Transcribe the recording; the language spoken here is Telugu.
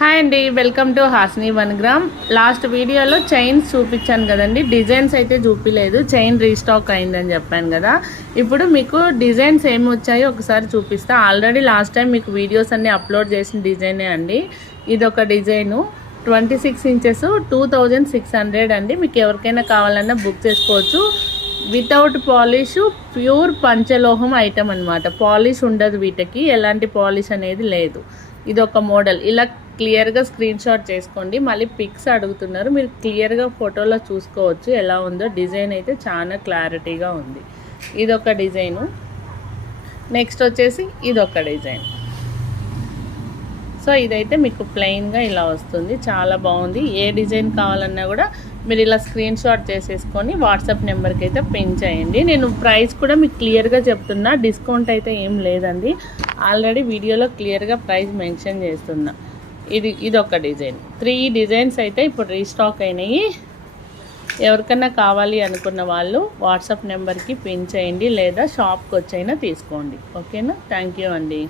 హాయ్ అండి, welcome to Hasni 1 gram. Last వీడియోలో చైన్స్ చూపించాను కదండి, డిజైన్స్ అయితే చూపించలేదు, చైన్ రీస్టాక్ అయిందని చెప్పాను కదా. ఇప్పుడు మీకు డిజైన్స్ ఏమి వచ్చాయో ఒకసారి చూపిస్తా. ఆల్రెడీ లాస్ట్ టైం మీకు వీడియోస్ అన్ని అప్లోడ్ చేసిన డిజైనే అండి. ఇదొక డిజైను 26 ఇంచెస్ 2600 అండి. మీకు ఎవరికైనా కావాలన్నా బుక్ చేసుకోవచ్చు. వితౌట్ పాలిష్, ప్యూర్ పంచలోహం ఐటమ్ అనమాట. పాలిష్ ఉండదు, వీటికి ఎలాంటి పాలిష్ అనేది లేదు. ఇది ఒక మోడల్. ఇలా క్లియర్గా స్క్రీన్ షాట్ చేసుకోండి. మళ్ళీ పిక్స్ అడుగుతున్నారు, మీరు క్లియర్గా ఫోటోలో చూసుకోవచ్చు ఎలా ఉందో. డిజైన్ అయితే చాలా క్లారిటీగా ఉంది. ఇదొక డిజైను. నెక్స్ట్ వచ్చేసి ఇదొక డిజైన్. సో ఇదైతే మీకు ప్లెయిన్గా ఇలా వస్తుంది, చాలా బాగుంది. ఏ డిజైన్ కావాలన్నా కూడా మీరు ఇలా స్క్రీన్ షాట్ చేసేసుకొని వాట్సాప్ నెంబర్కి అయితే పిన్ చేయండి. నేను ప్రైస్ కూడా మీకు క్లియర్గా చెప్తున్నా, డిస్కౌంట్ అయితే ఏం లేదండి. ఆల్రెడీ వీడియోలో క్లియర్గా ప్రైస్ మెన్షన్ చేస్తున్నా. ఇదొక డిజైన్. 3 డిజైన్స్ అయితే ఇప్పుడు రీస్టాక్ అయినాయి. ఎవరికన్నా కావాలి అనుకున్న వాళ్ళు వాట్సాప్ నెంబర్కి పిన్ చేయండి, లేదా షాప్కి వచ్చైనా తీసుకోండి. ఓకేనా? థ్యాంక్ యూ అండి.